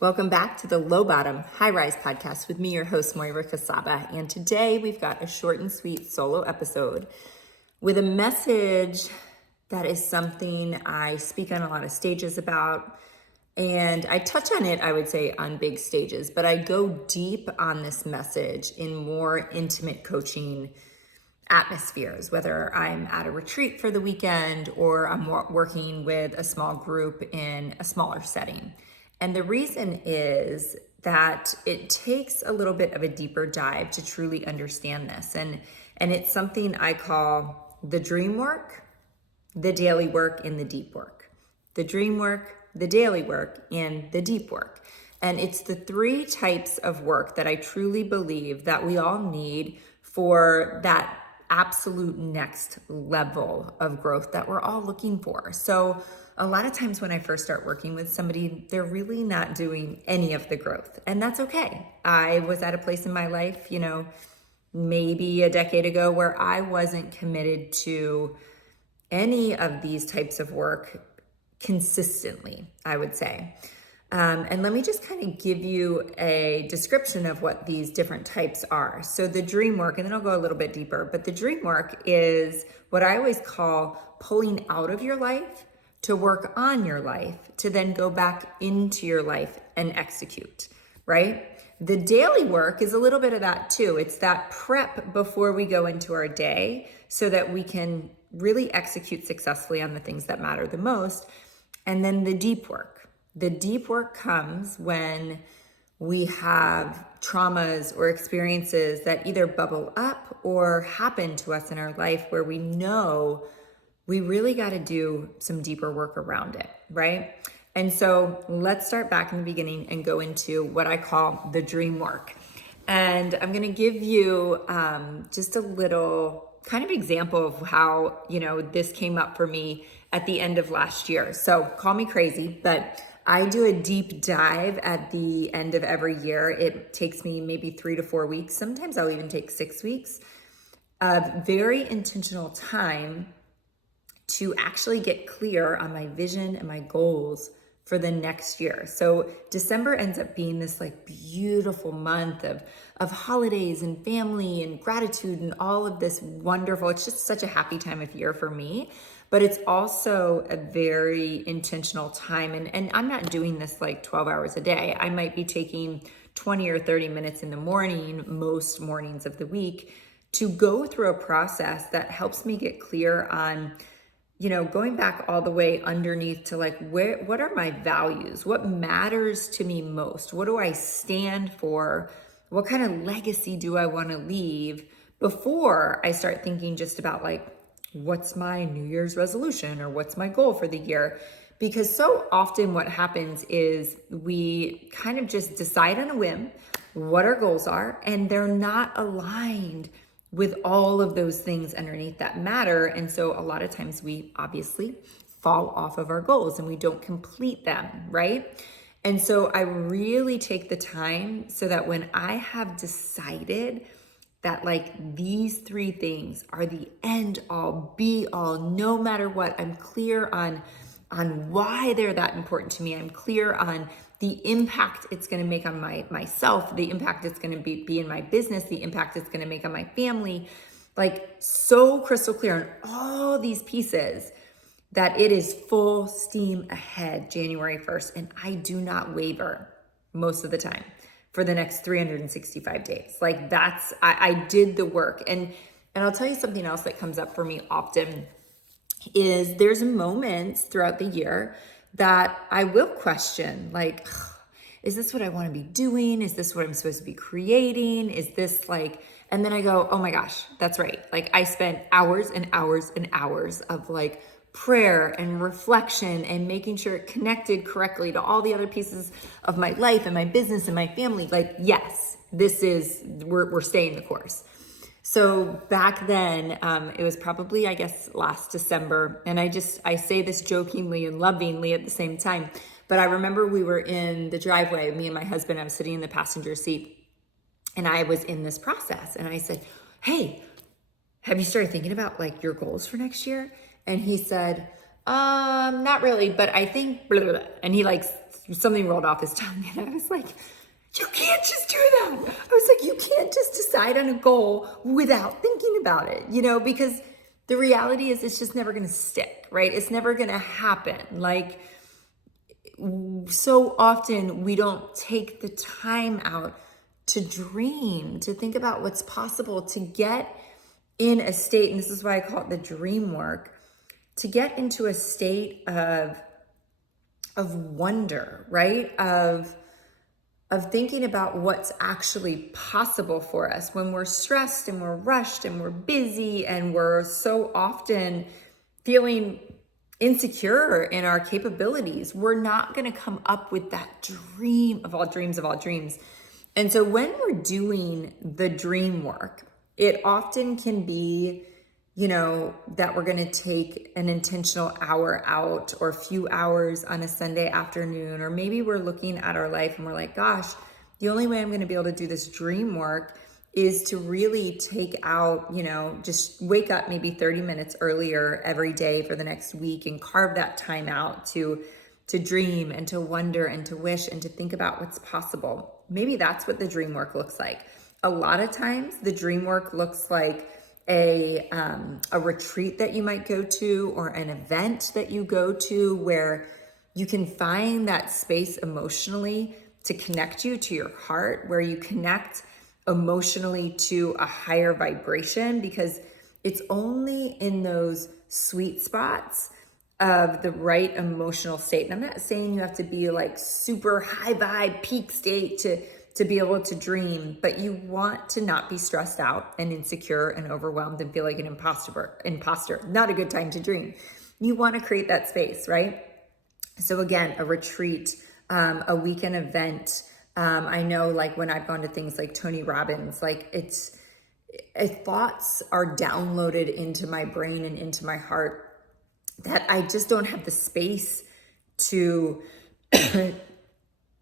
Welcome back to the Low Bottom High Rise podcast with me, your host, Moira Casaba. And today we've got a short and sweet solo episode with a message that is something I speak on a lot of stages about. And I touch on it, I would say, on big stages, but I go deep on this message in more intimate coaching atmospheres, whether I'm at a retreat for the weekend or I'm working with a small group in a smaller setting. And the reason is that it takes a little bit of a deeper dive to truly understand this. And it's something I call the dream work, the daily work, and the deep work. The dream work, the daily work, and the deep work. And it's the three types of work that I truly believe that we all need for that absolute next level of growth that we're all looking for. So a lot of times when I first start working with somebody, they're really not doing any of the growth, and that's okay. I was at a place in my life, maybe a decade ago where I wasn't committed to any of these types of work consistently, I would say. And let me just kind of give you a description of what these different types are. So the dream work, and then I'll go a little bit deeper, but the dream work is what I always call pulling out of your life to work on your life, to then go back into your life and execute, right? The daily work is a little bit of that too. It's that prep before we go into our day so that we can really execute successfully on the things that matter the most. And then the deep work. The deep work comes when we have traumas or experiences that either bubble up or happen to us in our life where we know we really got to do some deeper work around it, right? And so let's start back in the beginning and go into what I call the dream work. And I'm going to give you just a little kind of example of how, this came up for me at the end of last year. So call me crazy, but I do a deep dive at the end of every year. It takes me maybe 3 to 4 weeks. Sometimes I'll even take 6 weeks of very intentional time to actually get clear on my vision and my goals for the next year. So December ends up being this beautiful month of holidays and family and gratitude and all of this wonderful, it's just such a happy time of year for me. But it's also a very intentional time. And I'm not doing this 12 hours a day. I might be taking 20 or 30 minutes in the morning, most mornings of the week, to go through a process that helps me get clear on, going back all the way underneath to what are my values? What matters to me most? What do I stand for? What kind of legacy do I want to leave before I start thinking just about what's my New Year's resolution or what's my goal for the year? Because so often what happens is we kind of just decide on a whim what our goals are, and they're not aligned with all of those things underneath that matter. And so a lot of times we obviously fall off of our goals and we don't complete them, right? And so I really take the time so that when I have decided that these three things are the end all be all, no matter what, I'm clear on why they're that important to me. I'm clear on the impact it's going to make on myself, the impact it's going to be in my business, the impact it's going to make on my family, so crystal clear on all these pieces that it is full steam ahead January 1st. And I do not waver most of the time for the next 365 days. I did the work. And I'll tell you something else that comes up for me often is there's moments throughout the year that I will question, is this what I want to be doing? Is this what I'm supposed to be creating? Is this and then I go, oh my gosh, that's right. I spent hours and hours and hours of prayer and reflection and making sure it connected correctly to all the other pieces of my life and my business and my family. Yes, we're staying the course. So back then, it was probably, I guess, last December. And I say this jokingly and lovingly at the same time, but I remember we were in the driveway, me and my husband, I was sitting in the passenger seat and I was in this process. And I said, hey, have you started thinking about your goals for next year? And he said, not really, but I think blah, blah, blah. And he something rolled off his tongue, and I was like, you can't just do that. I was like, you can't just decide on a goal without thinking about it, because the reality is it's just never going to stick, right? It's never going to happen. Like, so often we don't take the time out to dream, to think about what's possible, to get in a state, and this is why I call it the dream work, to get into a state of wonder, right? Of thinking about what's actually possible for us when we're stressed and we're rushed and we're busy and we're so often feeling insecure in our capabilities. We're not going to come up with that dream of all dreams of all dreams. And so when we're doing the dream work, it often can be, that we're going to take an intentional hour out or a few hours on a Sunday afternoon, or maybe we're looking at our life and we're like, gosh, the only way I'm going to be able to do this dream work is to really take out, just wake up maybe 30 minutes earlier every day for the next week and carve that time out to dream and to wonder and to wish and to think about what's possible. Maybe that's what the dream work looks like. A lot of times the dream work looks like a retreat that you might go to, or an event that you go to where you can find that space emotionally to connect you to your heart, where you connect emotionally to a higher vibration, because it's only in those sweet spots of the right emotional state. And I'm not saying you have to be like super high vibe, peak state to be able to dream, but you want to not be stressed out and insecure and overwhelmed and feel like an imposter. Not a good time to dream. You want to create that space, right? So again, a retreat, a weekend event. I know, like when I've gone to things like Tony Robbins, like thoughts are downloaded into my brain and into my heart that I just don't have the space to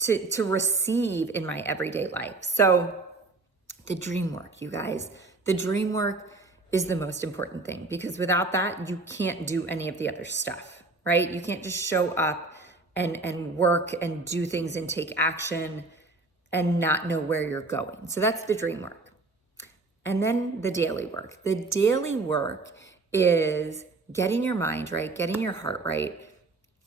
to receive in my everyday life. So the dream work, you guys, the dream work is the most important thing, because without that, you can't do any of the other stuff, right? You can't just show up and work and do things and take action and not know where you're going. So that's the dream work. And then the daily work. The daily work is getting your mind right, getting your heart right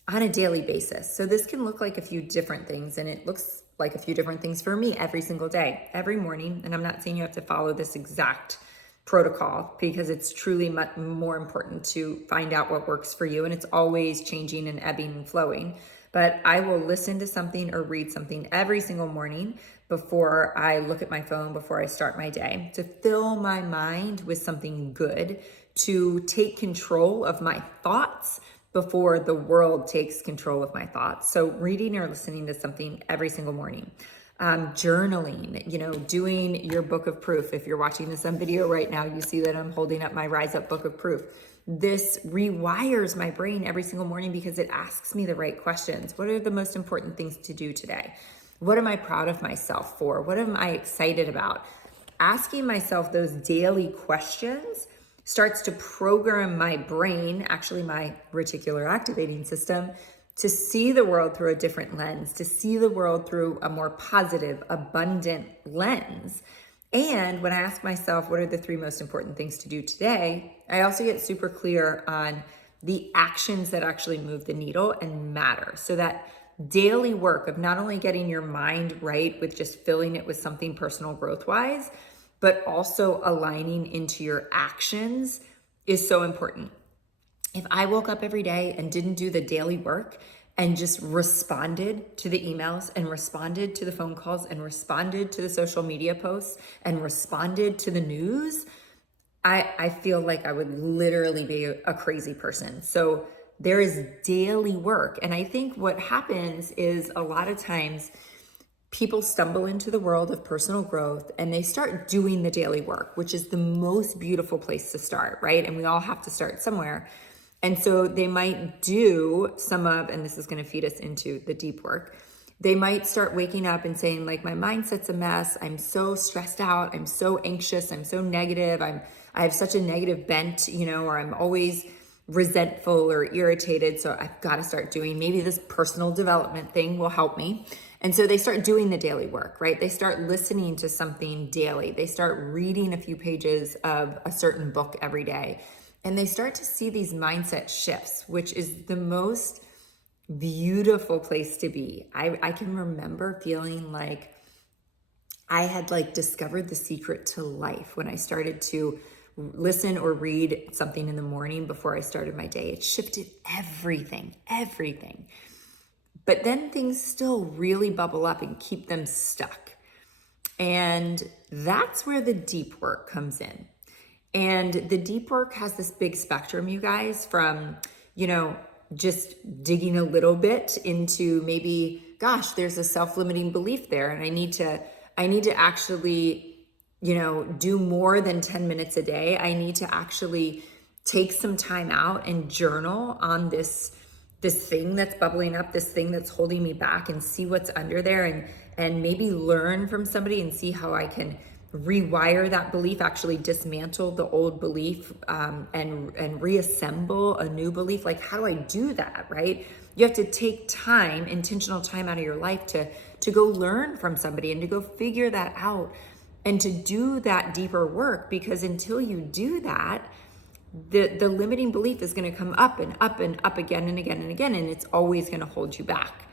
on a daily basis. So this can look like a few different things, and it looks like a few different things for me every single day, every morning. And I'm not saying you have to follow this exact protocol, because it's truly much more important to find out what works for you. And it's always changing and ebbing and flowing. But I will listen to something or read something every single morning before I look at my phone, before I start my day, to fill my mind with something good, to take control of my thoughts before the world takes control of my thoughts. So reading or listening to something every single morning. Journaling, doing your book of proof. If you're watching this on video right now, you see that I'm holding up my Rise Up book of proof. This rewires my brain every single morning because it asks me the right questions. What are the most important things to do today? What am I proud of myself for? What am I excited about? Asking myself those daily questions starts to program my brain, actually my reticular activating system, to see the world through a different lens, to see the world through a more positive, abundant lens. And when I ask myself, what are the 3 most important things to do today? I also get super clear on the actions that actually move the needle and matter. So that daily work of not only getting your mind right with just filling it with something personal growth-wise, but also aligning into your actions is so important. If I woke up every day and didn't do the daily work and just responded to the emails and responded to the phone calls and responded to the social media posts and responded to the news, I feel like I would literally be a crazy person. So there is daily work. And I think what happens is a lot of times people stumble into the world of personal growth and they start doing the daily work, which is the most beautiful place to start, right? And we all have to start somewhere. And so they might do some of, and this is going to feed us into the deep work, they might start waking up and saying, like, my mindset's a mess. I'm so stressed out. I'm so anxious. I'm so negative. I have such a negative bent, or I'm always resentful or irritated. So I've got to start doing maybe this personal development thing will help me. And so they start doing the daily work, right? They start listening to something daily. They start reading a few pages of a certain book every day. And they start to see these mindset shifts, which is the most beautiful place to be. I can remember feeling like I had like discovered the secret to life when I started to listen or read something in the morning before I started my day. It shifted everything. But then things still really bubble up and keep them stuck. And that's where the deep work comes in. And the deep work has this big spectrum, you guys, from, just digging a little bit into maybe, gosh, there's a self-limiting belief there. And I need to actually, do more than 10 minutes a day. I need to actually take some time out and journal on this thing that's bubbling up, this thing that's holding me back, and see what's under there, and maybe learn from somebody and see how I can rewire that belief, actually dismantle the old belief, and reassemble a new belief. Like, how do I do that, right? You have to take time, intentional time out of your life to go learn from somebody and to go figure that out and to do that deeper work, because until you do that, the limiting belief is going to come up and up and up again and again and again, and it's always going to hold you back.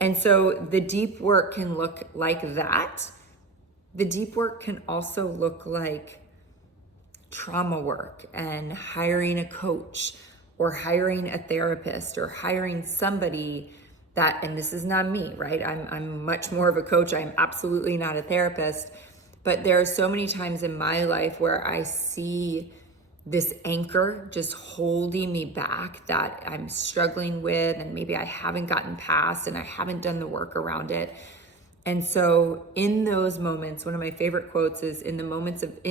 And so the deep work can look like that. The deep work can also look like trauma work and hiring a coach or hiring a therapist or hiring somebody that, and this is not me, right? I'm much more of a coach. I'm absolutely not a therapist, but there are so many times in my life where I see this anchor just holding me back that I'm struggling with, and maybe I haven't gotten past and I haven't done the work around it. And so in those moments, one of my favorite quotes is,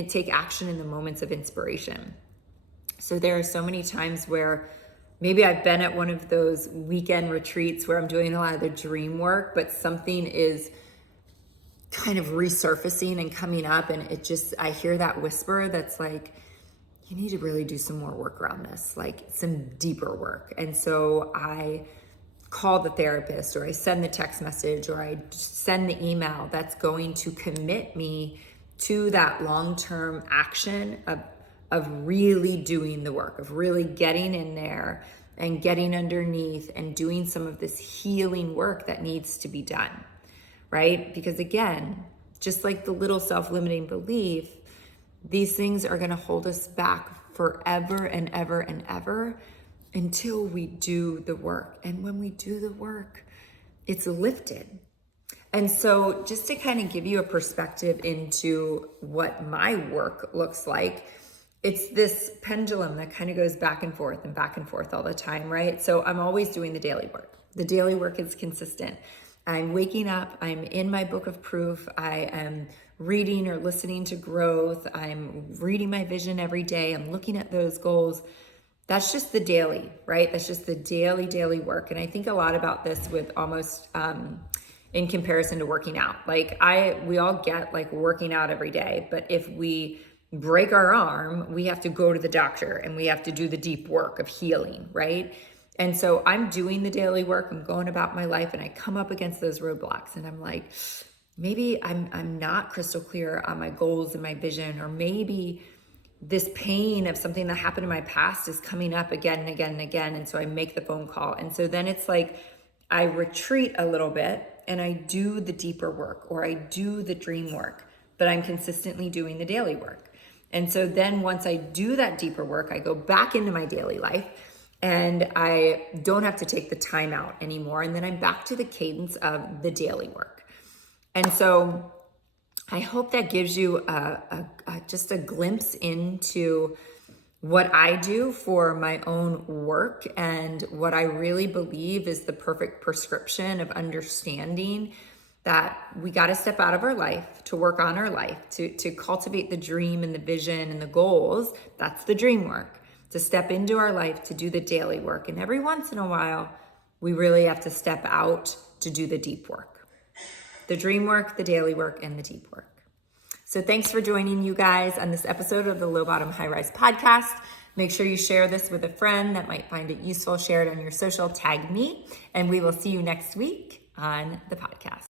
take action in the moments of inspiration. So there are so many times where maybe I've been at one of those weekend retreats where I'm doing a lot of the dream work, but something is kind of resurfacing and coming up, and I hear that whisper that's like, you need to really do some more work around this, like some deeper work. And so I call the therapist, or I send the text message, or I send the email that's going to commit me to that long-term action of really doing the work, of really getting in there and getting underneath and doing some of this healing work that needs to be done, right? Because again, just like the little self-limiting belief, these things are going to hold us back forever and ever and ever until we do the work. And when we do the work, it's lifted. And so just to kind of give you a perspective into what my work looks like, it's this pendulum that kind of goes back and forth all the time, right? So I'm always doing the daily work. The daily work is consistent. I'm waking up, I'm in my book of proof, I am reading or listening to growth, I'm reading my vision every day, I'm looking at those goals. That's just the daily, right? That's just the daily work. And I think a lot about this with almost in comparison to working out. Like we all get like working out every day, but if we break our arm, we have to go to the doctor and we have to do the deep work of healing, right? And so I'm doing the daily work, I'm going about my life, and I come up against those roadblocks and I'm like, maybe I'm not crystal clear on my goals and my vision, or maybe this pain of something that happened in my past is coming up again and again and again. And so I make the phone call. And so then it's like, I retreat a little bit and I do the deeper work, or I do the dream work, but I'm consistently doing the daily work. And so then once I do that deeper work, I go back into my daily life and I don't have to take the time out anymore. And then I'm back to the cadence of the daily work. And so I hope that gives you just a glimpse into what I do for my own work and what I really believe is the perfect prescription of understanding that we got to step out of our life to work on our life, to cultivate the dream and the vision and the goals. That's the dream work. To step into our life, to do the daily work. And every once in a while, we really have to step out to do the deep work. The dream work, the daily work, and the deep work. So thanks for joining you guys on this episode of the Low Bottom High Rise podcast. Make sure you share this with a friend that might find it useful. Share it on your social, tag me, and we will see you next week on the podcast.